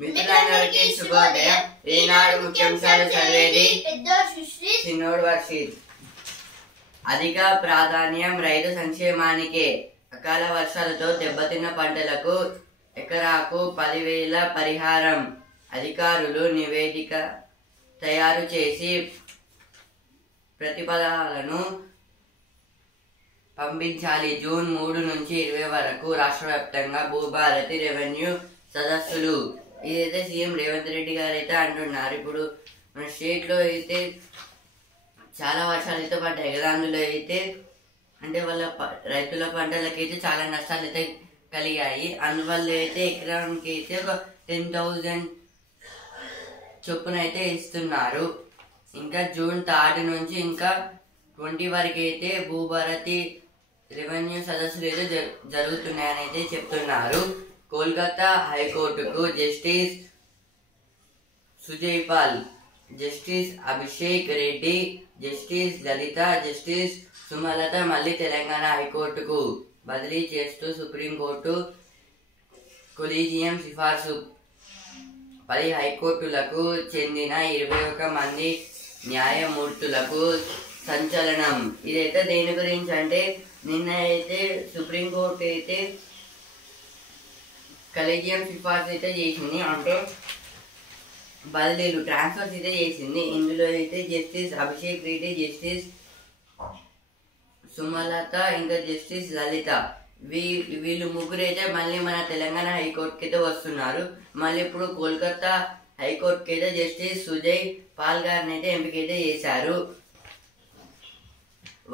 మిత్రులందరికీ శుభోదయం. ఈనాడు ముఖ్యాంశాలు చదివేది చిన్నోడు వర్షిత్. అధిక ప్రాధాన్యం రైతు సంక్షేమానికే. అకాల వర్షాలతో దెబ్బతిన్న పంటలకు ఎకరాకు 10,000 పరిహారం. అధికారులు నివేదిక తయారు చేసి ప్రతిపాదనలను పంపించాలి. జూన్ 3 నుంచి 20 వరకు రాష్ట్ర వ్యాప్తంగా భూభారతి రెవెన్యూ సదస్సులు. ఇదైతే సీఎం రేవంత్ రెడ్డి గారు అయితే అంటున్నారు. ఇప్పుడు మన స్టేట్ లో అయితే చాలా వర్షాలు అయితే పడ్డాయి కదా, అందులో అయితే అంటే వాళ్ళ రైతుల పంటలకైతే చాలా నష్టాలు అయితే కలిగాయి. అందువల్ల అయితే ఎకరానికి అయితే ఒక 10,000 చొప్పున అయితే ఇస్తున్నారు. ఇంకా జూన్ 3 నుంచి ఇంకా 20 వరకు అయితే భూభారతి రెవెన్యూ సదస్సులు అయితే జరుగుతున్నాయని అయితే చెప్తున్నారు. కోల్కతా హైకోర్టుకు justice Sujay Paul, justice Abhishek Reddy, justice Lalitha, justice Sumalatha మళ్ళీ తెలంగాణ హైకోర్టుకు బదిలీ చేస్తూ సుప్రీంకోర్టు కొలీజియం సిఫార్సు. 10 హైకోర్టులకు చెందిన 21 మంది న్యాయమూర్తులకు సంచలనం. ఇదైతే దేని గురించి అంటే నిన్న అయితే సుప్రీంకోర్టు అయితే కొలీజియం సిఫార్సు అయితే చేసింది, అంటే బదిలీలు ట్రాన్స్ఫర్స్ అయితే చేసింది. ఇందులో అయితే జస్టిస్ అభిషేక్ రెడ్డి, జస్టిస్ సుమలత, ఇంకా జస్టిస్ లలిత, వీళ్ళు ముగ్గురు అయితే మళ్ళీ మన తెలంగాణ హైకోర్టుకి అయితే వస్తున్నారు. మళ్ళీ ఇప్పుడు కోల్కతా హైకోర్టుకి అయితే జస్టిస్ సుజయ్ పాల్ గారిని అయితే ఎంపికైతే చేశారు.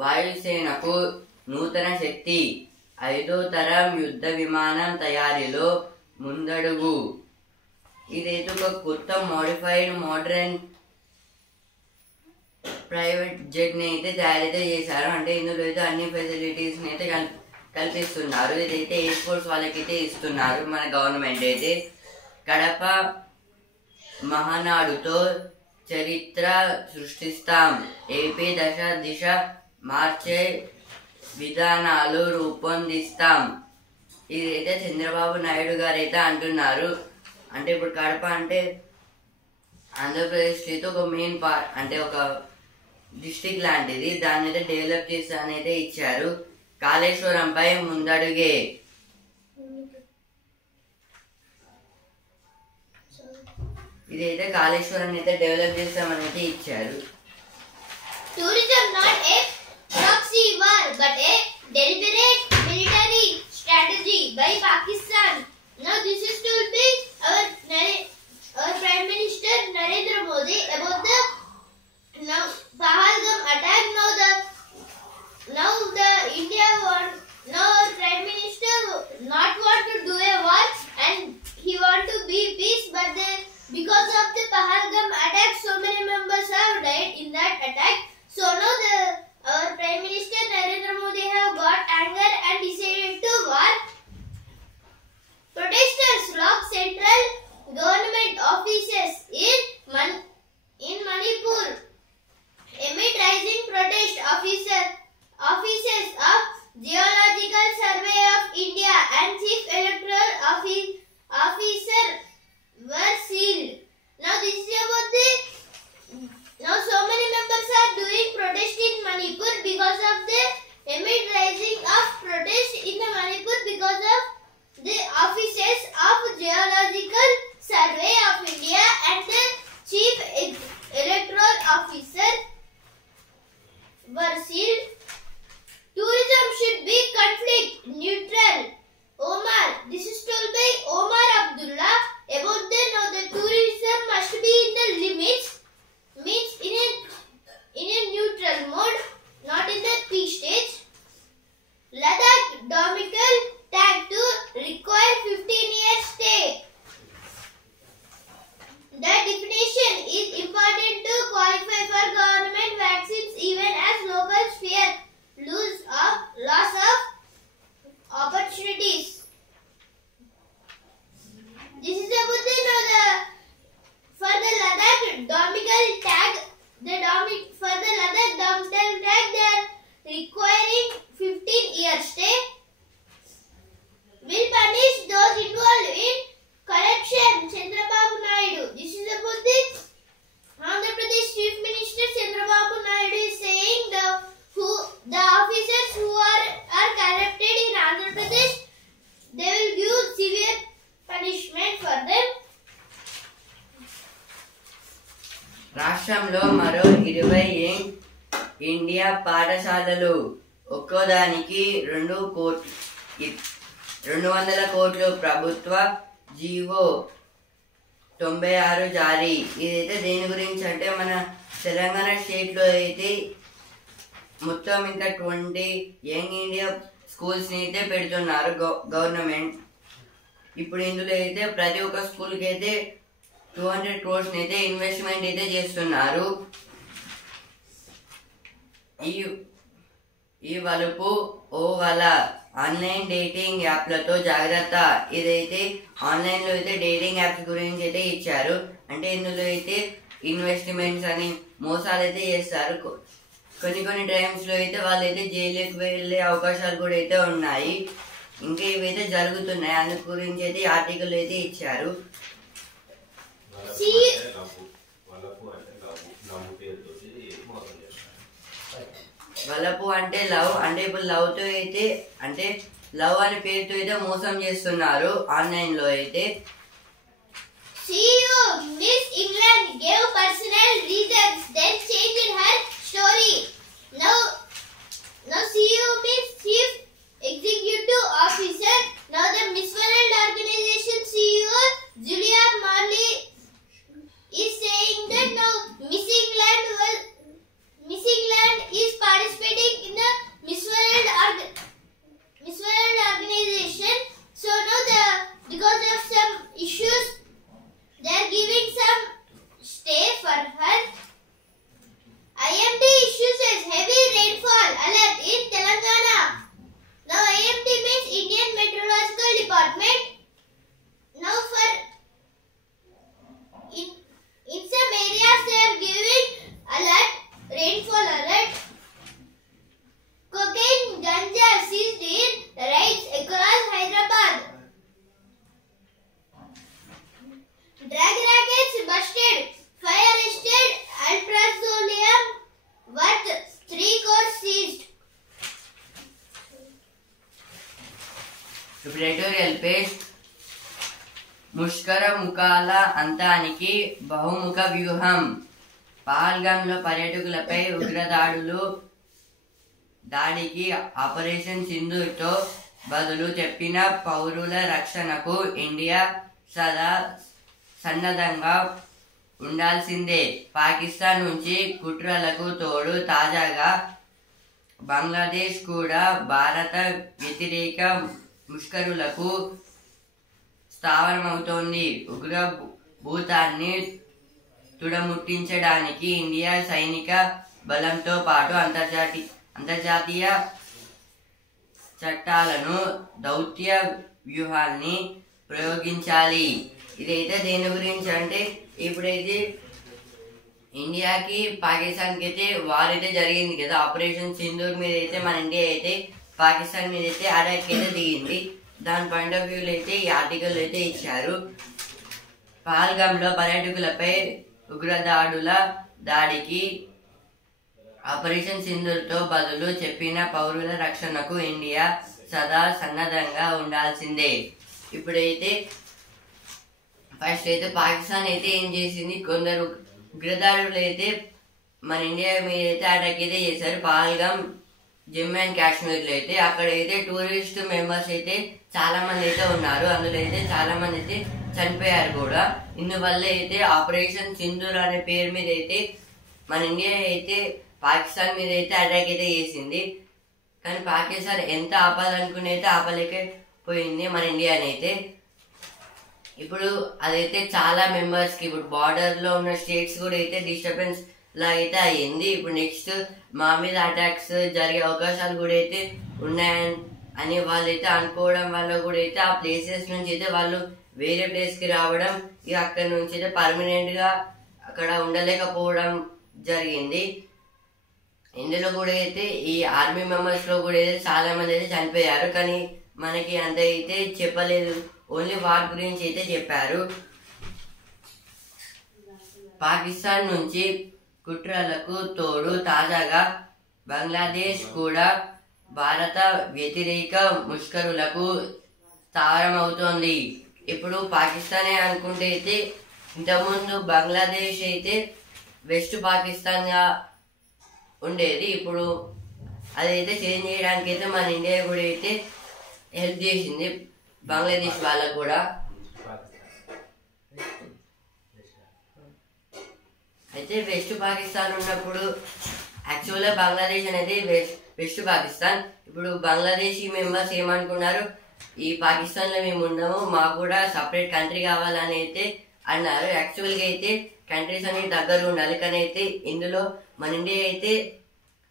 వాయుసేనకు నూతన శక్తి. 5వ తరం యుద్ధ విమానం తయారీలో ముందడుగు. ఇదైతే ఒక కొత్త మోడిఫైడ్ మోడర్న్ ప్రైవేట్ జెట్ ని అయితే తయారైతే చేశారు. అంటే ఇందులో అయితే అన్ని ఫెసిలిటీస్ ని అయితే కల్పిస్తున్నారు. ఇదైతే ఎయిర్ ఫోర్స్ వాళ్ళకైతే ఇస్తున్నారు మన గవర్నమెంట్ అయితే. కడప మహానాడుతో చరిత్ర సృష్టిస్తాం. ఏపీ దశ దిశ మార్చే విధానాలు రూపొందిస్తాం. ఇదైతే చంద్రబాబు నాయుడు గారు అయితే అంటున్నారు. అంటే ఇప్పుడు కడప అంటే ఆంధ్రప్రదేశ్ అయితే ఒక మెయిన్ పార్ట్, అంటే ఒక డిస్ట్రిక్ట్ లాంటిది. దాన్ని అయితే డెవలప్ చేస్తానని అయితే ఇచ్చారు. కాళేశ్వరంపై ముందడుగే. ఇదైతే కాళేశ్వరం అయితే డెవలప్ చేస్తామని అయితే ఇచ్చారు. Tourism not a proxy war but a deliberate military strategy by Pakistan. Now this is told by our Prime Minister Narendra Modi about the Pahalgam attack. Now the India our Prime Minister not want to do a war and he want to be peace, but because of the Pahalgam attack so many members have died in that attack. So now our Prime Minister Narendra Modi have got anger and decided to war. Protesters lock central government offices in Manipur amid rising protest. Offices of Geological Survey of India and Chief Electoral Officer were sealed. Now this is about now so many members are doing protest in Manipur because of the amid rising of protest in the Manipur because of the offices of Geological రాష్ట్రంలో మరో 20 young India పాఠశాలలు, ఒక్కోదానికి 200 కోట్లు. ప్రభుత్వ GO 96 జారీ. ఇదైతే దేని గురించి అంటే మన తెలంగాణ స్టేట్లో అయితే మొత్తం ఇంకా 20 యంగ్ ఇండియా స్కూల్స్ని అయితే పెడుతున్నారు గవర్నమెంట్. ఇప్పుడు ఇందులో అయితే ప్రతి ఒక్క స్కూల్కి అయితే 200 crores అయితే ఇన్వెస్ట్మెంట్ అయితే చేస్తున్నారు. ఈ వలుపు ఓ వల ఆన్లైన్ డేటింగ్ యాప్లతో జాగ్రత్త. ఇదైతే ఆన్లైన్లో అయితే డేటింగ్ యాప్స్ గురించి అయితే ఇచ్చారు. అంటే ఇందులో అయితే ఇన్వెస్ట్మెంట్స్ అని మోసాలు అయితే చేస్తారు. కొన్ని టైమ్స్లో అయితే వాళ్ళు అయితే జైలుకి వెళ్ళే అవకాశాలు కూడా అయితే ఉన్నాయి. ఇంకా ఇవైతే జరుగుతున్నాయి. అందు గురించి అయితే ఆర్టికల్ అయితే ఇచ్చారు. వలపు అంటే లవ్. అంటే ఇప్పుడు లవ్ తో అయితే అంటే లవ్ అనే పేరుతో అయితే మోసం చేస్తున్నారు ఆన్లైన్ లో అయితే. CEO Miss England gave personal reasons, then changed her story. Now CEO Miss Chief Executive Officer. Now the Miss World organization CEO Julia Marley is saying that now Miss England is participating in the Miss World organization. So now because of some issues, they are giving some stay for her. IMD issues as heavy rainfall alert in Telangana. Now IMD means Indian Meteorological Department. Now in some areas they are giving alert, rainfall alert. Cocaine, ganja seized in raids across Hyderabad. Drug rackets busted. Fire arrested. Ultrasonium worth 3 crores seized. ప్రెటోరియల్ paste. ముష్కర ముఖాల అంతానికి బహుముఖ వ్యూహం. పహల్గాంలో పర్యాటకులపై దాడికి operation సింధూర్తో బదులు చెప్పిన పౌరుల రక్షణకు India సదా సన్నద్ధంగా ఉండాల్సిందే. పాకిస్తాన్ నుంచి కుట్రలకు తోడు తాజాగా బంగ్లాదేశ్ కూడా భారత వ్యతిరేక ముష్కరులకు స్థావరమవుతోంది. ఉగ్ర భూతాన్ని తుడముట్టించడానికి ఇండియా సైనిక బలంతో పాటు అంతర్జాతీయ చట్టాలను, దౌత్య వ్యూహాన్ని ప్రయోగించాలి. ఇదైతే దేని గురించి అంటే ఇప్పుడైతే ఇండియాకి పాకిస్తాన్కి అయితే వార్ అయితే జరిగింది కదా. ఆపరేషన్ సింధూర్ మీద అయితే మన ఇండియా అయితే పాకిస్తాన్ మీద అయితే అటాక్ అయితే దిగింది. దాని పాయింట్ ఆఫ్ వ్యూలో అయితే ఈ ఆర్టికల్ అయితే ఇచ్చారు. పహల్గాంలో పర్యాటకులపై ఉగ్రదాడుల దాడికి ఆపరేషన్ సింధూర్తో బదులు చెప్పిన పౌరుల రక్షణకు ఇండియా సదా సన్నద్ధంగా ఉండాల్సిందే. ఇప్పుడైతే ఫస్ట్ అయితే పాకిస్తాన్ అయితే ఏం చేసింది, కొందరు ఉగ్రదాడులు అయితే మన ఇండియా మీద అయితే అటాక్ అయితే చేశారు. పహల్గాం జమ్మూ అండ్ కాశ్మీర్లో అయితే అక్కడైతే టూరిస్ట్ మెంబర్స్ అయితే చాలా మంది అయితే ఉన్నారు. అందులో అయితే చాలా మంది అయితే చనిపోయారు కూడా. ఇందువల్ల అయితే ఆపరేషన్ సింధూర్ అనే పేరు మీద అయితే మన ఇండియా అయితే పాకిస్తాన్ మీద అయితే అటాక్ అయితే చేసింది. కానీ పాకిస్తాన్ ఎంత ఆపాలనుకుని అయితే ఆపలేకపోయింది మన ఇండియాని అయితే. ఇప్పుడు అదైతే చాలా మెంబర్స్ కి ఇప్పుడు బార్డర్ లో ఉన్న స్టేట్స్ కూడా అయితే డిస్టర్బెన్స్ లాగైతే అయ్యింది. ఇప్పుడు నెక్స్ట్ మా మీద అటాక్స్ జరిగే అవకాశాలు కూడా అయితే ఉన్నాయని వాళ్ళైతే అనుకోవడం వల్ల కూడా అయితే ఆ ప్లేసెస్ నుంచి అయితే వాళ్ళు వేరే ప్లేస్ కి రావడం, ఇక అక్కడ నుంచి అయితే పర్మనెంట్ గా అక్కడ ఉండలేకపోవడం జరిగింది. ఇందులో కూడా అయితే ఈ ఆర్మీ మెంబర్స్ లో కూడా అయితే చాలా మంది అయితే చనిపోయారు. కానీ మనకి అంత అయితే చెప్పలేదు, ఓన్లీ వార్ గురించి అయితే చెప్పారు. పాకిస్తాన్ నుంచి కుట్రలకు తోడు తాజాగా బంగ్లాదేశ్ కూడా భారత వ్యతిరేక ముష్కరులకు స్థావరమవుతోంది. ఇప్పుడు పాకిస్తానే అనుకుంటే అయితే ఇంతకుముందు బంగ్లాదేశ్ అయితే వెస్ట్ పాకిస్తాన్ గా ఉండేది. ఇప్పుడు అదైతే చేంజ్ చేయడానికి అయితే మన ఇండియా కూడా అయితే హెల్ప్ చేసింది, బంగ్లాదేశ్ వాళ్ళకు కూడా. అయితే వెస్ట్ పాకిస్తాన్ ఉన్నప్పుడు యాక్చువల్గా బంగ్లాదేశ్ అనేది వెస్ట్ పాకిస్తాన్. ఇప్పుడు బంగ్లాదేశీ మెంబర్స్ ఏమనుకున్నారు, ఈ పాకిస్తాన్లో మేము ఉండము, మాకు కూడా సపరేట్ కంట్రీ కావాలని అయితే అన్నారు. యాక్చువల్గా అయితే కంట్రీస్ అనేవి దగ్గర ఉండాలి, కానీ అయితే ఇందులో మన ఇండియా అయితే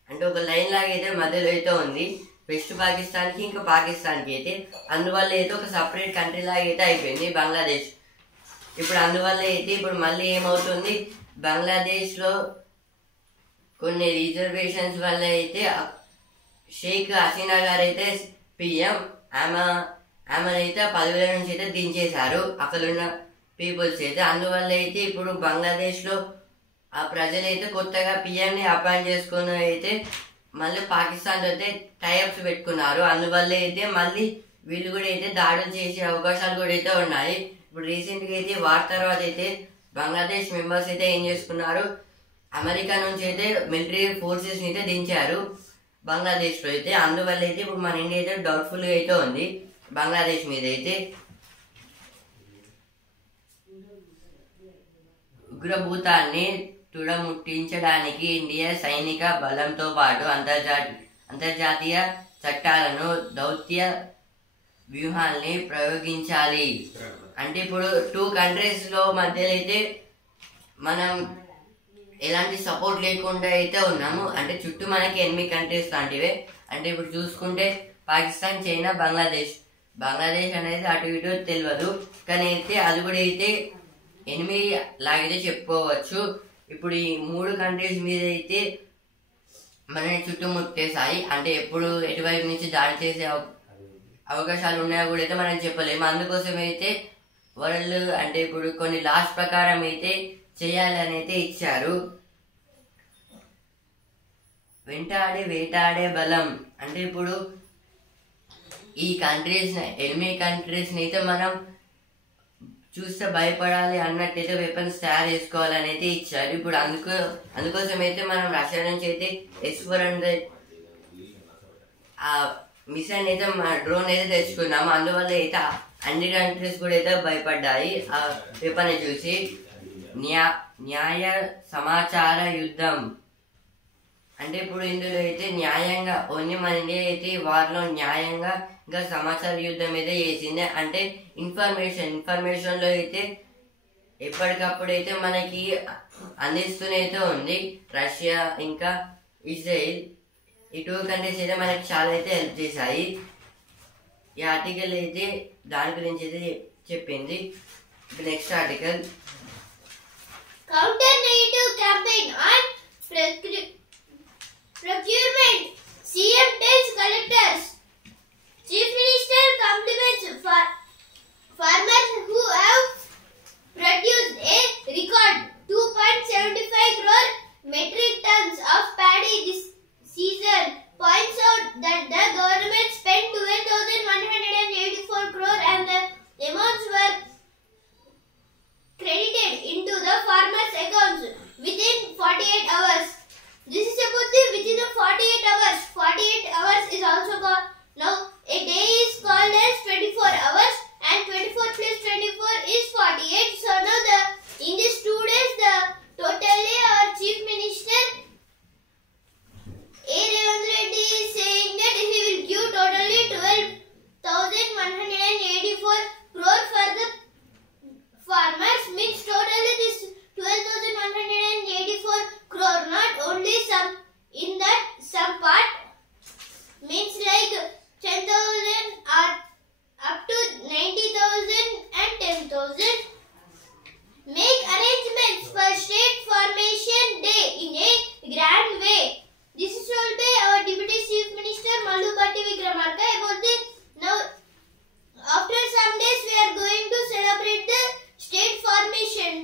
అంటే ఒక లైన్ లాగా అయితే మధ్యలో అయితే ఉంది వెస్ట్ పాకిస్తాన్కి ఇంకా పాకిస్తాన్కి అయితే. అందువల్ల అయితే ఒక సపరేట్ కంట్రీ లాగా అయితే అయిపోయింది బంగ్లాదేశ్. ఇప్పుడు అందువల్ల అయితే ఇప్పుడు మళ్ళీ ఏమవుతుంది, బంగ్లాదేశ్లో కొన్ని రిజర్వేషన్స్ వల్ల అయితే షేక్ హసీనా గారు అయితే పిఎం, ఆమెనైతే పదవుల నుంచి అయితే దించేశారు అక్కడున్న పీపుల్స్ అయితే. అందువల్ల అయితే ఇప్పుడు బంగ్లాదేశ్లో ఆ ప్రజలైతే కొత్తగా పిఎంని అపాయింట్ చేసుకుని అయితే మళ్ళీ పాకిస్తాన్తో అయితే టైఅప్స్ పెట్టుకున్నారు. అందువల్ల అయితే మళ్ళీ వీళ్ళు కూడా అయితే దాడులు చేసే అవకాశాలు కూడా అయితే ఉన్నాయి. ఇప్పుడు రీసెంట్గా అయితే వార్ తర్వాత అయితే బంగ్లాదేశ్ మెంబర్స్ అయితే ఏం చేసుకున్నారు, అమెరికా నుంచి అయితే మిలిటరీ ఫోర్సెస్ని అయితే దించారు బంగ్లాదేశ్లో అయితే. అందువల్ల అయితే ఇప్పుడు మన ఇండియా అయితే డౌట్ఫుల్గా అయితే ఉంది బంగ్లాదేశ్ మీద అయితే. ఉగ్రభూతాన్ని తుడముట్టించడానికి ఇండియా సైనిక బలంతో పాటు అంతర్జాతీయ చట్టాలను, దౌత్య వ్యూహాల్ని ప్రయోగించాలి. అంటే ఇప్పుడు 2 కంట్రీస్లో మధ్యలో అయితే మనం ఎలాంటి సపోర్ట్ లేకుండా అయితే ఉన్నాము. అంటే చుట్టూ మనకి 8 కంట్రీస్ లాంటివే. అంటే ఇప్పుడు చూసుకుంటే పాకిస్తాన్, చైనా, బంగ్లాదేశ్ అనేది అటు ఇటు తెలియదు, కానీ అయితే అది కూడా అయితే ఎనిమి లాగైతే చెప్పుకోవచ్చు. ఇప్పుడు ఈ 3 కంట్రీస్ మీద అయితే మనని చుట్టుముట్టేసాయి. అంటే ఎప్పుడు ఎటువైపు నుంచి దాడి చేసే అవకాశాలు ఉన్నాయో కూడా అయితే మనం చెప్పలేము. అందుకోసం అయితే వాళ్ళు అంటే ఇప్పుడు కొన్ని లాస్ ప్రకారం అయితే చేయాలని అయితే ఇచ్చారు. వేటాడే బలం అంటే ఇప్పుడు ఈ ఎనిమి కంట్రీస్ అయితే మనం చూస్తే భయపడాలి అన్నట్టయితే వెపన్స్ తయారు చేసుకోవాలని అయితే ఇచ్చారు. ఇప్పుడు అందుకోసం అయితే మనం రష్యా నుంచి అయితే S-400 ఆ మిసైల్ అయితే డ్రోన్ అయితే తెచ్చుకున్నాము. అందువల్ల అయితే అన్ని కంట్రీస్ కూడా అయితే భయపడ్డాయి ఆ వెపన్ చూసి. న్యాయ సమాచార యుద్ధం అంటే ఇప్పుడు ఇందులో అయితే న్యాయంగా ఓన్లీ మన ఇండియా అయితే వారిలో న్యాయంగా ఇంకా సమాచార యుద్ధం అయితే చేసింది. అంటే ఇన్ఫర్మేషన్ లో అయితే ఎప్పటికప్పుడు అయితే మనకి అందిస్తూనే అయితే ఉంది. రష్యా ఇంకా ఇజ్రాయిల్ ఈ 2 కంట్రీస్ అయితే మనకి చాలా అయితే హెల్ప్ చేశాయి. ఈ ఆర్టికల్ అయితే దాని గురించి అయితే చెప్పింది. Next article Counter negative campaign on procurement. CM tells collectors. Chief Minister compliments farmers who have produced a record 2.75 crore metric tons of paddy this season. Points out that the government spent 12,184 crore and the amounts were credited into the farmers' accounts within 48 hours. This is supposed to be within the 48 hours. 48 hours is also called, now a day is called as 24 hours and 24 plus 24 is 48. So now in these 2 days totally our Chief Minister A. Revanth Reddy is saying that he will give totally 12,184 crore for the farmers, means totally this 12,184 crore, not only some, in that some part, means like 10,000 or up to 90,000 and 10,000. Make arrangements for state formation day in a grand way. This is told by our Deputy Chief Minister Mallu Bhatti Vikramarka about the, now after some days we are going to celebrate the state formation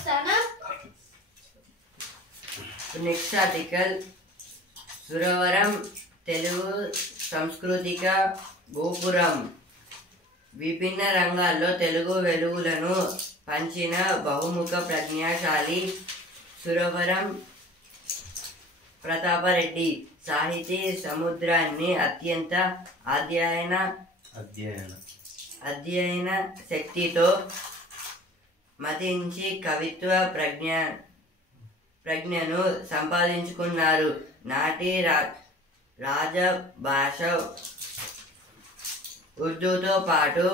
వస్తానా. Next article Suravaram Telugu సాంస్కృతిక గోపురం. విభిన్న రంగాల్లో తెలుగు వెలుగులను పంచిన బహుముఖ ప్రజ్ఞాశాలి సురవరం ప్రతాపరెడ్డి సాహితీ సముద్రాన్ని అత్యంత అధ్యయన శక్తితో మతించి కవిత్వ ప్రజ్ఞను సంపాదించుకున్నారు. నాటి రాజభాష ఉర్దూతో పాటు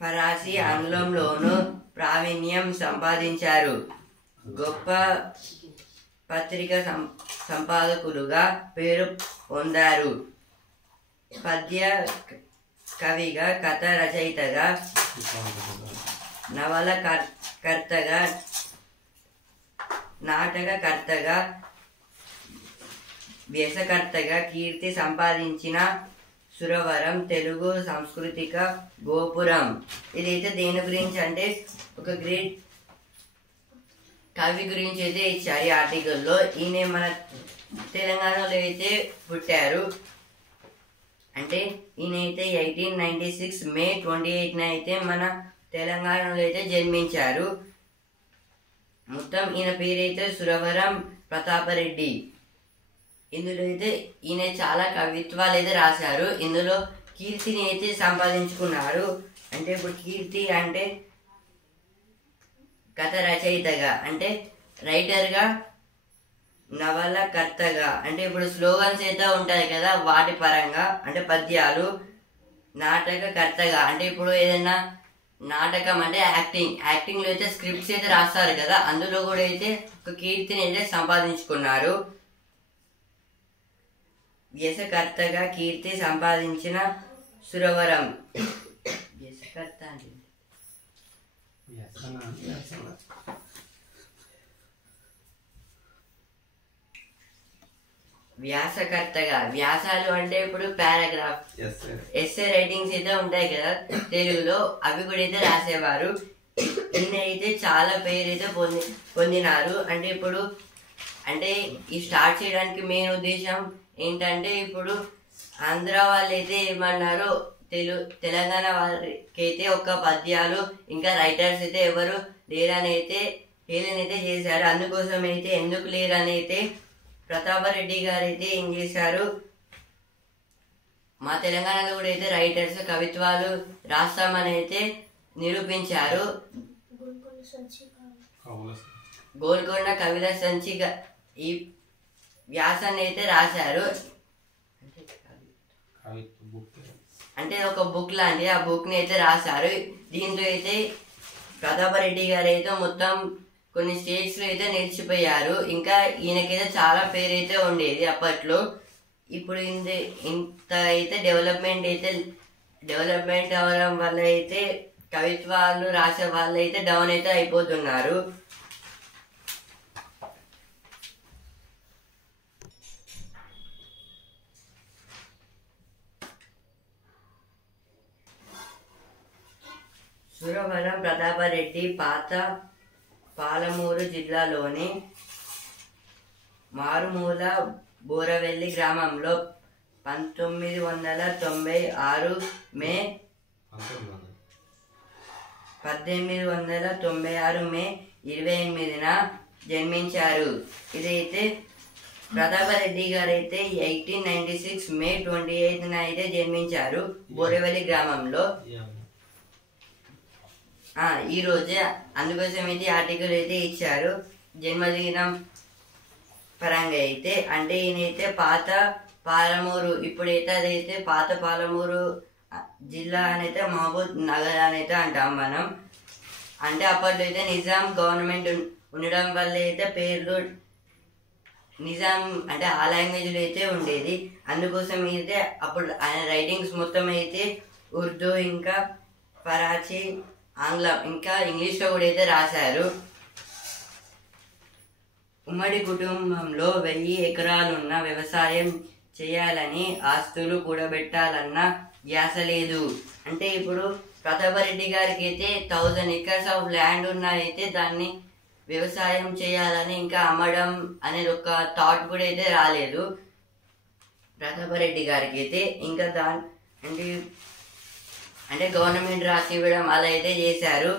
ఫరాసీ ఆంగ్లంలోనూ ప్రావీణ్యం సంపాదించారు. గొప్ప పత్రిక సంపాదకులుగా పేరు పొందారు. పద్య కవిగా, కథ రచయితగా, నవల కర్తగా, నాటకకర్తగా, వ్యాసకర్తగా కీర్తి సంపాదించిన సురవరం తెలుగు సాంస్కృతిక గోపురం. ఇదైతే దేని గురించి అంటే ఒక గ్రేట్ కవి గురించి అయితే ఇచ్చారు ఈ ఆర్టికల్లో. ఈయన మన తెలంగాణలో అయితే పుట్టారు. అంటే ఈయనైతే 1896 మే 28న అయితే మన తెలంగాణలో అయితే జన్మించారు. మొత్తం ఈయన పేరైతే సురవరం ప్రతాపరెడ్డి. ఇందులో అయితే ఈయన చాలా కవిత్వాలు అయితే రాశారు. ఇందులో కీర్తిని అయితే సంపాదించుకున్నారు. అంటే ఇప్పుడు కీర్తి అంటే కథ రచయితగా, అంటే రైటర్గా, నవలకర్తగా, అంటే ఇప్పుడు స్లోగన్స్ అయితే ఉంటాయి కదా వాటి పరంగా, అంటే పద్యాలు, నాటకకర్తగా, అంటే ఇప్పుడు ఏదైనా నాటకం అంటే యాక్టింగ్లో అయితే స్క్రిప్ట్స్ అయితే రాస్తారు కదా, అందులో కూడా అయితే ఒక కీర్తిని అయితే సంపాదించుకున్నారు. వ్యాసకర్తగా కీర్తి సంపాదించిన సురవరం వ్యాసకర్త అంటే వ్యాసకర్తగా, వ్యాసాలు అంటే ఇప్పుడు పారాగ్రాఫ్, ఎస్సే రైటింగ్స్ అయితే ఉంటాయి కదా తెలుగులో, అవి కూడా అయితే రాసేవారు. ఈయన అయితే చాలా పేరు అయితే పొందినారు. అంటే ఇప్పుడు అంటే ఈ స్టార్ట్ చేయడానికి మెయిన్ ఉద్దేశం ఏంటంటే ఇప్పుడు ఆంధ్ర వాళ్ళు అయితే ఏమన్నారు, తెలంగాణ వాళ్ళకి అయితే ఒక పద్యాలు ఇంకా రైటర్స్ అయితే ఎవరు లేరని అయితే హేళన అయితే చేశారు. అందుకోసం అయితే ఎందుకు లేరని అయితే ప్రతాపరెడ్డి గారు అయితే ఏం చేశారు, మా తెలంగాణలో కూడా అయితే రైటర్స్ కవిత్వాలు రాస్తామని అయితే నిరూపించారు. గోల్కొండ కవిల సంచిగా ఈ వ్యాసాన్ని అయితే రాశారు. అంటే ఒక బుక్ లాంటి ఆ బుక్ ని అయితే రాశారు. దీంతో అయితే ప్రతాపరెడ్డి గారు అయితే మొత్తం కొన్ని స్టేట్స్ లో అయితే నిలిచిపోయారు. ఇంకా ఈయనకైతే చాలా పేరు అయితే ఉండేది అప్పట్లో. ఇప్పుడు ఇంత అయితే డెవలప్మెంట్ అవ్వడం వల్ల అయితే కవిత్వాలు రాసే వాళ్ళు అయితే డౌన్ అయితే అయిపోతున్నారు. సురవరం ప్రతాపరెడ్డి పాలమూరు జిల్లాలోని మారుమూల బోరవెల్లి గ్రామంలో 1896 మే 28న జన్మించారు. ఇదైతే ప్రతాపరెడ్డి గారు అయితే 1896 మే 28న అయితే జన్మించారు బోరవెల్లి గ్రామంలో. ఈ రోజే అందుకోసం అయితే ఆర్టికల్ అయితే ఇచ్చారు జన్మదినం పరంగా అయితే. అంటే ఈయనైతే పాత పాలమూరు, ఇప్పుడైతే అదైతే పాత పాలమూరు జిల్లా అని అయితే మహబూబ్ నగర్ అని అయితే అంటాం మనం. అంటే అప్పట్లో అయితే నిజాం గవర్నమెంట్ ఉండడం వల్ల అయితే పేర్లు నిజాం అంటే ఆ లాంగ్వేజ్లో అయితే ఉండేది. అందుకోసం అయితే అప్పుడు ఆయన రైటింగ్స్ మొత్తం అయితే ఉర్దూ, ఇంకా ఫరాచీ, ఆంగ్లం, ఇంకా ఇంగ్లీష్లో కూడా అయితే రాశారు. ఉమ్మడి కుటుంబంలో 1000 ఎకరాలున్న వ్యవసాయం చేయాలని, ఆస్తులు కూడబెట్టాలన్న ధ్యాస లేదు. అంటే ఇప్పుడు ప్రతాప్ రెడ్డి గారికి అయితే 1000 acres ఆఫ్ ల్యాండ్ ఉన్న అయితే దాన్ని వ్యవసాయం చేయాలని ఇంకా అమ్మడం అనేది ఒక థాట్ కూడా అయితే రాలేదు ప్రతాప్ రెడ్డి గారికి అయితే. ఇంకా అంటే గవర్నమెంట్ రాసి ఇవ్వడం అలా అయితే చేశారు.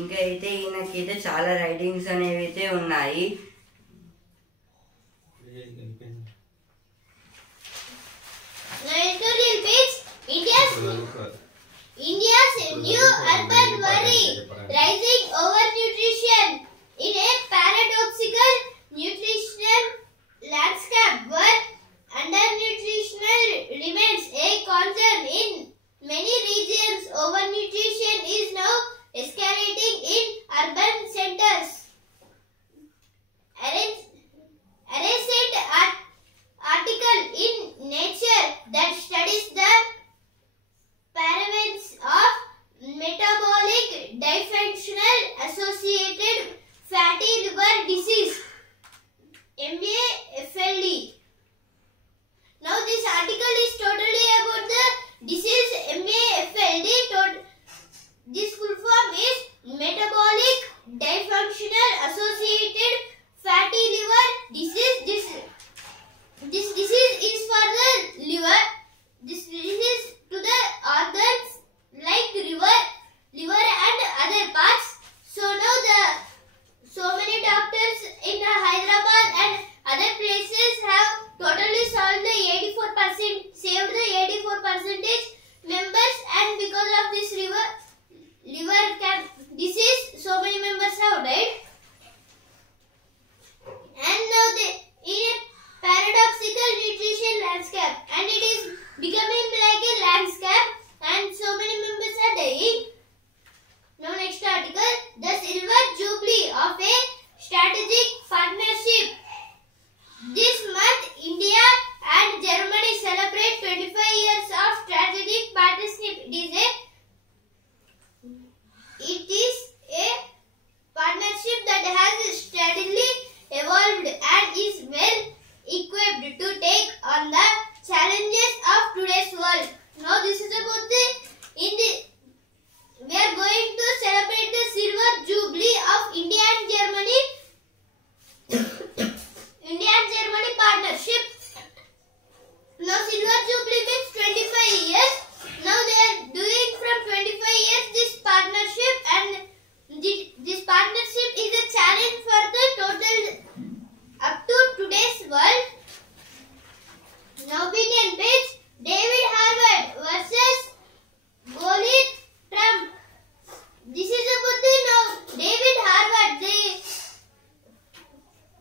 ఇంకా అయితే ఈయనకైతే చాలా రైటింగ్స్ అనేవి అయితే ఉన్నాయి. India's new urban worry, rising overnutrition in a paradoxical nutritional landscape where undernutrition remains a concern in many regions. Overnutrition is now escalating in urban centers. A recent article in Nature that studies the prevalence of metabolic dysfunction associated fatty liver disease MAFLD. Now this article is totally about the disease MAFLD. This full form is metabolic dysfunctional associated fatty liver disease. This disease is for the liver. This disease to the organs like liver and other parts. So now so many doctors in Hyderabad and other places have totally saved the 84% members, and because of this liver disease, so many members have died. And now in a paradoxical nutrition landscape, and it is becoming like a landscape, and so many members are dying. Now next article, the silver jubilee of a strategic partnership. This month, India and Germany celebrate 25 years of strategic partnership. It is a partnership that has steadily evolved and is well equipped to take on the challenges of today's world. Now this is about we are going to celebrate the silver jubilee of India and Germany partnership. Now silver jubilee means 25 years. Now they are doing from 25 years this partnership, and this partnership is a challenge for the total up to today's world. Now opinion page, David Harvard versus Donald Trump. This is about David Harvard,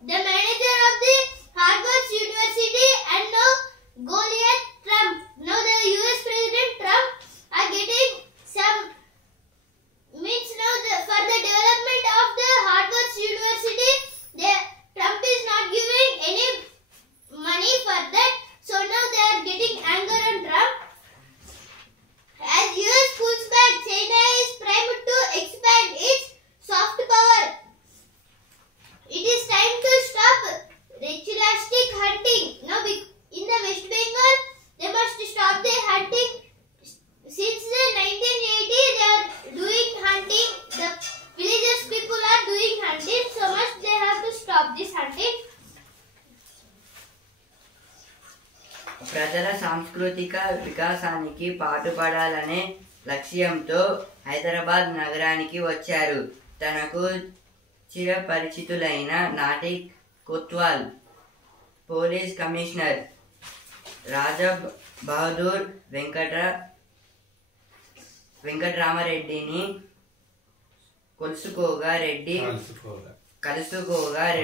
the manager of the Harvard University, and now Donald Trump. Now the US President Trump are getting some means now for the development of the Harvard University. Trump is not giving any money for that, so now they are getting anger on Trump. As US pulls back, China is primed to expand its soft power. It is time to stop ritualistic hunting. Now in the West Bengal, they must stop the hunting. Since the 1980s, they are doing hunting. The villages people are doing hunting, so much they have to stop this hunting. ప్రజల సాంస్కృతిక వికాసానికి పాటుపడాలనే లక్ష్యంతో హైదరాబాద్ నగరానికి వచ్చారు. తనకు చిరపరిచితులైన నాటి Kotwal police commissioner రాజా Bahadur వెంకటరామరెడ్డిని కలుసుకోగా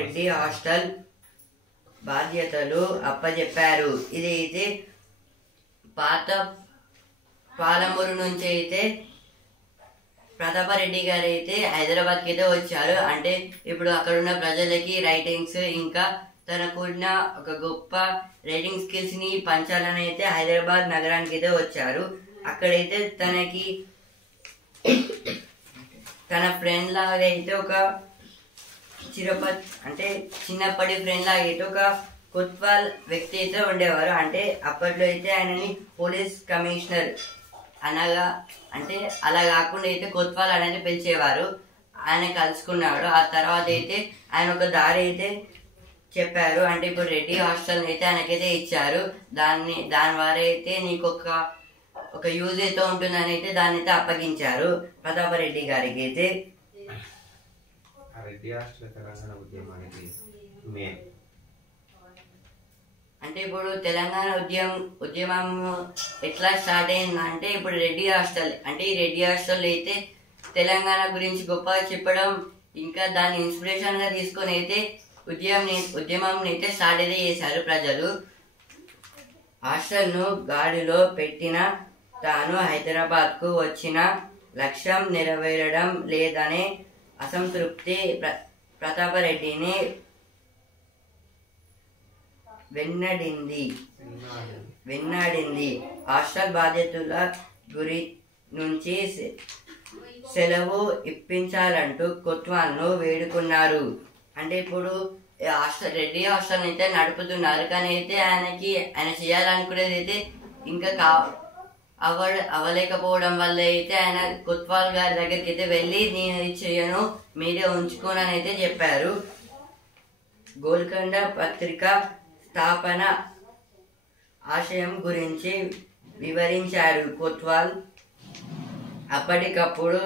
Reddy hostel బాధ్యతలు అప్పచెప్పారు. ఇదైతే పాత పాలమూరు నుంచి అయితే ప్రతాపరెడ్డి గారు అయితే హైదరాబాద్కి అయితే వచ్చారు. అంటే ఇప్పుడు అక్కడున్న ప్రజలకి రైటింగ్స్ ఇంకా తనకున్న ఒక గొప్ప రైటింగ్ స్కిల్స్ ని పంచాలని అయితే హైదరాబాద్ నగరానికి అయితే వచ్చారు. అక్కడైతే తన ఫ్రెండ్ లాగా అయితే ఒక చిన్నప్పటి ఫ్రెండ్ లాగా అయితే ఒక కొత్వాల్ వ్యక్తి అయితే ఉండేవారు. అంటే అప్పట్లో అయితే ఆయనని పోలీస్ కమిషనర్ అనగా అంటే అలా కాకుండా అయితే కొత్వాల్ అనేది పిలిచేవారు. ఆయన కలుసుకున్నాడు. ఆ తర్వాత అయితే ఆయన ఒక దారి అయితే చెప్పారు. అంటే ఇప్పుడు రెడ్డి హాస్టల్ అయితే ఆయనకైతే ఇచ్చారు. దాని ద్వారా అయితే నీకు ఒక యూజ్ అయితే ఉంటుందని అయితే దాన్ని అయితే అప్పగించారు ప్రతాపరెడ్డి గారికి అయితే. రెడ్డి హాస్టల్ తెలంగాణ ఉద్యమానికి అంటే ఇప్పుడు తెలంగాణ ఉద్యమం ఎట్లా స్టార్ట్ అయిందంటే ఇప్పుడు రెడ్డి హాస్టల్ అంటే ఈ రెడ్డి హాస్టల్ అయితే తెలంగాణ గురించి గొప్పగా చెప్పడం ఇంకా దాన్ని ఇన్స్పిరేషన్ గా తీసుకొని అయితే ఉద్యమం అయితే స్టార్ట్ అయితే చేశారు ప్రజలు. హాస్టల్ ను గాడిలో పెట్టిన తాను హైదరాబాద్ కు వచ్చిన లక్ష్యం నెరవేరడం లేదనే అసంతృప్తి ప్రతాపరెడ్డిని వెన్నాడింది. హాస్టల్ బాధ్యతల గురి నుంచి సెలవు ఇప్పించాలంటూ కొత్వాల్ను వేడుకున్నారు. అంటే ఇప్పుడు రెడ్డి హాస్టల్ అయితే నడుపుతున్నారు. కానీ అయితే ఆయన చేయాలనుకునేది అయితే ఇంకా అవ్వలేకపోవడం వల్ల అయితే ఆయన కొత్వాల్ గారి దగ్గరికి అయితే వెళ్ళి నేను ఇది చేయను మీరే ఉంచుకోను అని అయితే చెప్పారు. గోల్కొండ పత్రిక స్థాపన ఆశయం గురించి వివరించారు కొత్వాల్. అప్పటికప్పుడు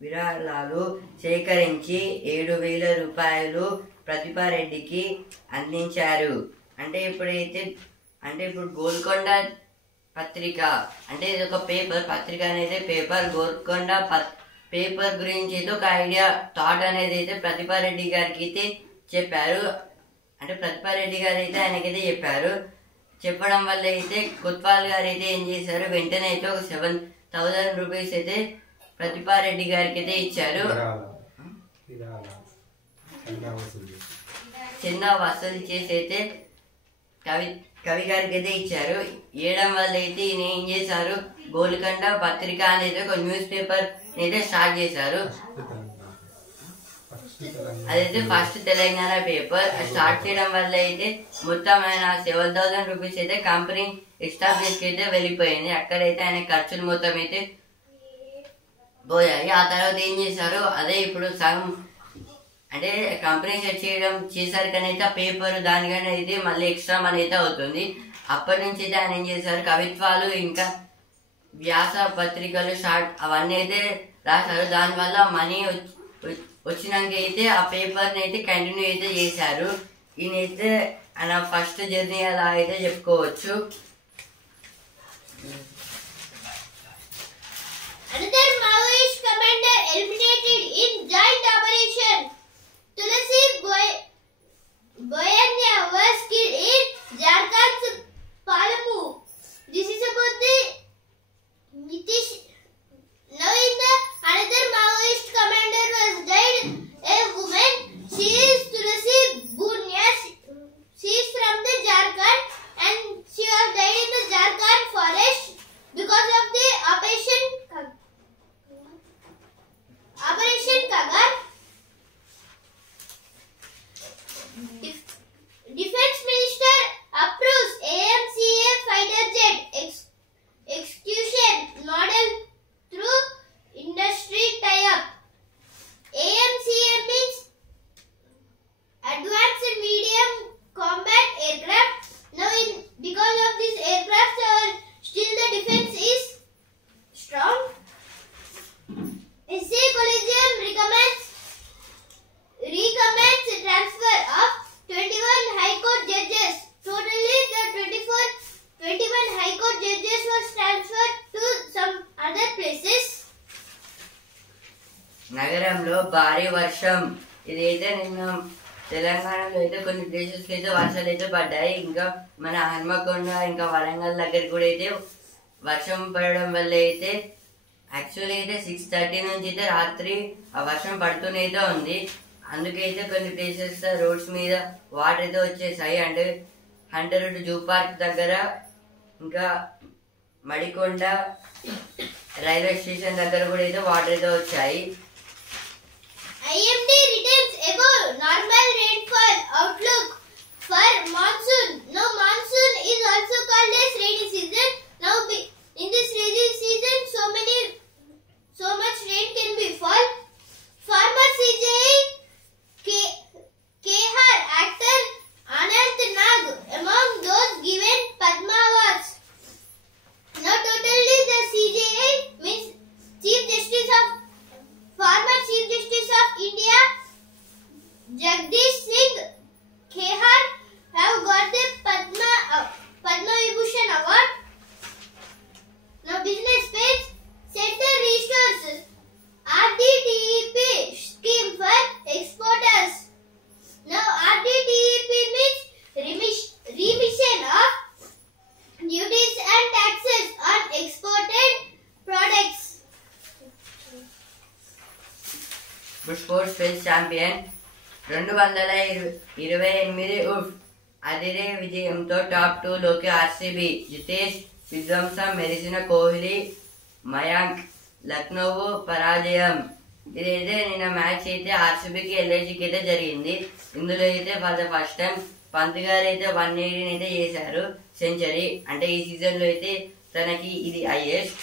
విరాళాలు సేకరించి 7,000 రూపాయలు ప్రతాపరెడ్డికి అందించారు. అంటే ఇప్పుడు గోల్కొండ పత్రిక అంటే ఇది ఒక పేపర్, పత్రిక అనేది పేపర్. గోల్కొండ పేపర్ గురించి అయితే ఒక ఐడియా థాట్ అనేది అయితే ప్రతాపరెడ్డి గారికి అయితే చెప్పారు. అంటే ప్రతాపరెడ్డి గారు అయితే ఆయనకైతే చెప్పారు. చెప్పడం వల్ల అయితే కొత్వాల్ గారు అయితే ఏం చేశారు, వెంటనే అయితే ఒక 7,000 రూపీస్ అయితే ప్రతాపరెడ్డి గారికి అయితే ఇచ్చారు. చందా వసూలు చేసి అయితే కవి గారికి అయితే ఇచ్చారు. ఇవ్వడం వల్ల అయితే ఈయన ఏం చేశారు, గోల్కొండ పత్రిక అనేది ఒక న్యూస్ పేపర్ అయితే స్టార్ట్ చేశారు. అదైతే ఫస్ట్ తెలంగాణ పేపర్ స్టార్ట్ చేయడం వల్ల అయితే మొత్తం ఆయన 7,000 రూపీస్ అయితే కంపెనీ ఎస్టాబ్లిష్ అయితే వెళ్ళిపోయింది. అక్కడైతే ఆయన ఖర్చులు మొత్తం అయితే పోయాయి. ఆ తర్వాత ఏం చేశారు, అదే ఇప్పుడు సగం అంటే కంపెనీ సెట్ చేశారు కానీ అయితే ఆ పేపర్ దానికన్నా అయితే మళ్ళీ ఎక్స్ట్రా మనీ అయితే అవుతుంది. అప్పటి నుంచి అయితే ఆయన ఏం చేశారు, కవిత్వాలు ఇంకా వ్యాస పత్రికలు అవన్నీ అయితే రాశారు. దానివల్ల మనీ వచ్చినాక అయితే ఆ పేపర్ని అయితే కంటిన్యూ అయితే చేశారు. ఈయనైతే ఆయన ఫస్ట్ జర్నీ అలా అయితే చెప్పుకోవచ్చు. Another Maoist commander eliminated in joint operation. Tulasi Boyanya was killed in Jharkhand's Palamu. This is about the Nitish. Now in the another Maoist commander was died. A woman. She is Tulasi Bunya. She is from the Jharkhand and she was died in the Jharkhand forest because of the Operation Kagar. Defense Minister approves AMCA fighter jet execution model through industry tie-up. AMCA means Advanced Medium Combat Aircraft. Now, because of this aircraft, still the defense is strong. SA Collegium recommends transfer of 21 High Court judges. Totally, the 21 High Court judges was transferred to some other places. నగరంలో భారీ వర్షం. ఇదైతే నిన్న తెలంగాణలో అయితే కొన్ని places అయితే వర్షాలు అయితే పడ్డాయి. ఇంకా మన హన్మకొండ ఇంకా వరంగల్ దగ్గర కూడా అయితే వర్షం పడడం వల్ల అయితే యాక్చువల్లీ అయితే 6:30 నుంచి అయితే రాత్రి ఆ వర్షం పడుతూనే అయితే ఉంది. అందుకైతే కొన్ని ప్లేసెస్ రోడ్స్ మీద వాటర్ అయితే వచ్చేసాయి. అంటే హంటరుడ్ జూ పార్క్ దగ్గర ఇంకా మడికొండ రైల్వే స్టేషన్ దగ్గర కూడా అయితే వాటర్ అయితే వచ్చాయి. IMD returns above normal rainfall outlook for monsoon. Now monsoon is also called as rainy season. Now in this rainy season, so much rain can be fall. Farmer CJI Kehar actor Anant Nag among those given Padma Awards. Now totally the CJI means former Chief Justice of India Jagdish Singh Kehar have got the Padma Vibhushan Award. Now business page, center restores RDTEP scheme for exporters. Now RDTEP means remission of duties and taxes on exported products. Sports face champion 228 ఉఫ్ అదిరే విజయంతో top 2 లోకి RCB. Jitesh విధ్వంసం మెరిసిన కోహ్లీ, మయాంక్ లక్నో పరాజయం. ఇదైతే నిన్న match అయితే ఆర్సీబీకి ఎల్ఐసికి అయితే జరిగింది. ఇందులో అయితే for the first time Pant గారు అయితే 180 అయితే చేశారు సెంచరీ. అంటే ఈ సీజన్ లో అయితే తనకి ఇది హైయెస్ట్.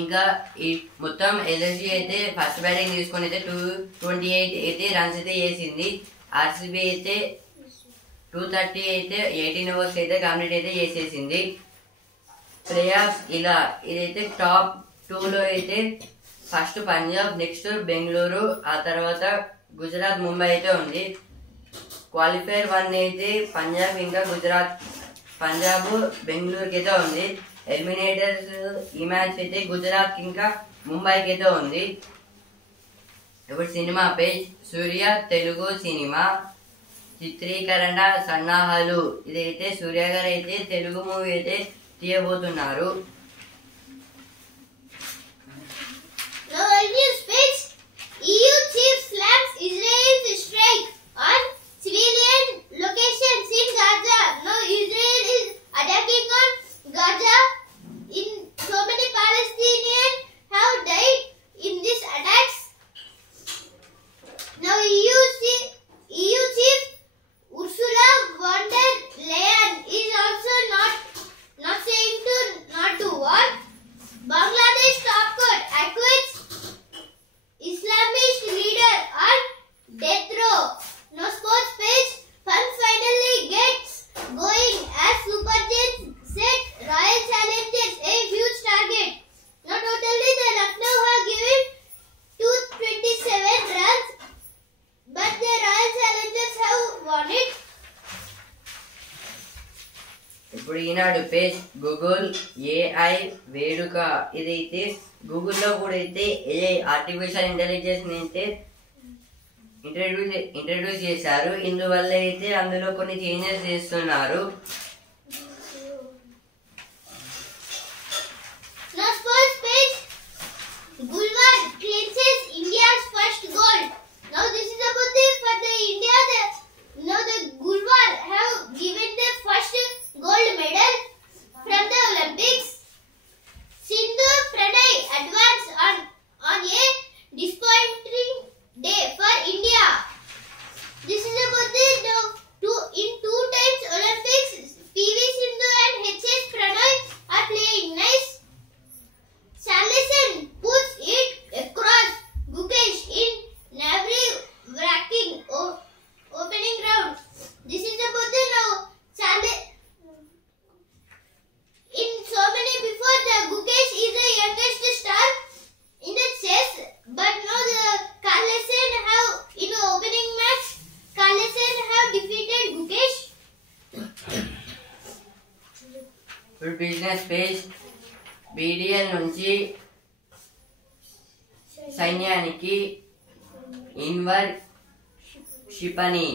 ఇంకా ఈ మొత్తం ఎల్ఐసి అయితే ఫస్ట్ బ్యాటింగ్ తీసుకొని అయితే 228 అయితే రన్స్ అయితే చేసింది. ఆర్సీబీ అయితే 230 అయితే 18 ఓవర్స్ అయితే కంప్లీట్ అయితే చేసేసింది. ప్లేఆఫ్స్ ఇలా ఇదైతే టాప్ 2 లో అయితే ఫస్ట్ పంజాబ్, నెక్స్ట్ బెంగళూరు, ఆ తర్వాత గుజరాత్, ముంబై అయితే ఉంది. క్వాలిఫైర్ 1 అయితే పంజాబ్ ఇంకా గుజరాత్, పంజాబ్ బెంగళూరుకి అయితే ఉంది. ఎలిమినేటర్స్ ఈ మ్యాచ్ అయితే గుజరాత్ ఇంకా ముంబైకి అయితే ఉంది. ఇప్పుడు సినిమా పేజ్, సూర్య తెలుగు సినిమా చిత్రీకరణ సన్నాహాలు. ఇదైతే సూర్య గారు అయితే తెలుగు మూవీ అయితే తీయబోతున్నారు. EU chief slams Israel's strike on civilian locations in Gaza. Now Israel is attacking on Gaza. In so many Palestinians have died in these attacks. Now EU chief Ursula von der Leyen is also not saying not to war. Bangladesh top court acquits Islamist leader on death row. No sports page, fun finally gets going as Super Jets set Royal Challengers a huge target. Not totally the Lucknow have given 227 runs, but the Royal Challengers have won it. ఇప్పుడు ఈనాడు page, Google AI వేడుక. ఇదైతే గూగుల్లో కూడా అయితే AI artificial intelligence అయితే introduce చేశారు. ఇందువల్ల అయితే అందులో కొన్ని చేంజెస్ చేస్తున్నారు. Now sports page, Gulwar clinches India's first gold. Now this is about for the India. Now the Gulwar have given the first gold medal from the Olympics. Sindhu Pranay advanced on a disappointing day for India. This is about the in 2 times Olympics, PV Sindhu and HS Pranay are playing nice. Charleston puts it across Gukesh in Navri Wracking opening round. This is about the now in so many before the Gukesh is the youngest star in the chess, but now the Carlsen have in the opening match Carlsen have defeated Gukesh. ఇప్పుడు business page, BDL నుంచి సైన్యానికి ఇన్వర్ క్షిపణి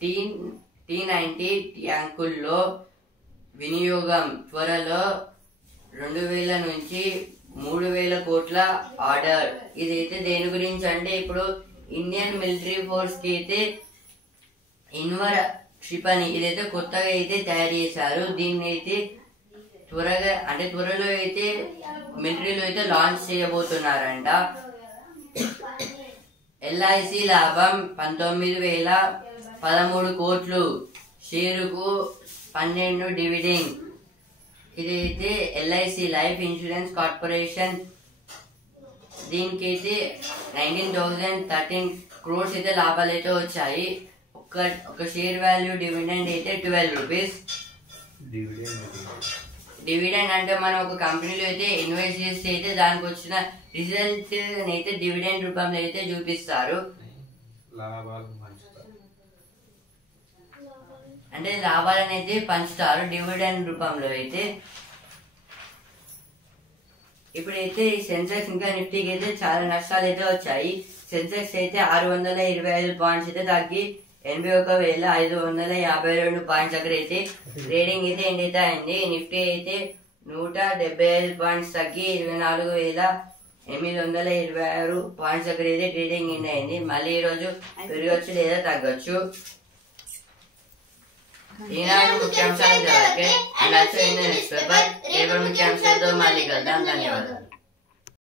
T-90 ట్యాంకుల్లో వినియోగం త్వరలో 2000 నుంచి 3000 కోట్ల order. ఇదైతే దేని గురించి అంటే ఇప్పుడు ఇండియన్ మిలిటరీ ఫోర్స్ కి అయితే ఇన్వర్ క్షిపణి ఇదైతే కొత్తగా అయితే తయారు చేశారు. దీన్ని అయితే త్వరలో అయితే మిలిటరీలో అయితే లాంచ్ చేయబోతున్నారంట. ఎల్ఐసి లాభం 19,000 13 కోట్లు, షేరుకు 12 డివిడెండ్. ఇదైతే ఎల్ఐసి లైఫ్ ఇన్సూరెన్స్ కార్పొరేషన్, దీనికైతే 19,013 crores అయితే లాభాలు అయితే వచ్చాయి. ఒక షేర్ వాల్యూ డివిడెండ్ అయితే 12 రూపీస్. డివిడెండ్ అంటే మనం ఒక కంపెనీలో అయితే ఇన్వెస్ట్ చేస్తే అయితే దానికి వచ్చిన రిజల్ట్ అయితే డివిడెండ్ రూపంలో అయితే చూపిస్తారు. అంటే లాభాలను అయితే పంచుతారు డివిడెండ్ రూపంలో అయితే. ఇప్పుడైతే ఈ సెన్సెక్స్ ఇంకా నిఫ్టీకి అయితే చాలా నష్టాలు అయితే వచ్చాయి. సెన్సెక్స్ అయితే 625 పాయింట్స్ అయితే తగ్గి 81,552 పాయింట్స్ దగ్గర అయితే ట్రేడింగ్ అయితే ఎండ్ అయితే అయింది. నిఫ్టీ అయితే 175 పాయింట్స్ తగ్గి 24,826 పాయింట్స్ దగ్గర అయితే ట్రేడింగ్ ఎండ్ అయింది. మళ్ళీ ఈ రోజు పెరగచ్చు లేదా తగ్గొచ్చు. ఈనాడు ముఖ్యాంశాలు రేపటి ముఖ్యాంశాలతో మళ్ళీ కలుద్దాం. ధన్యవాదాలు.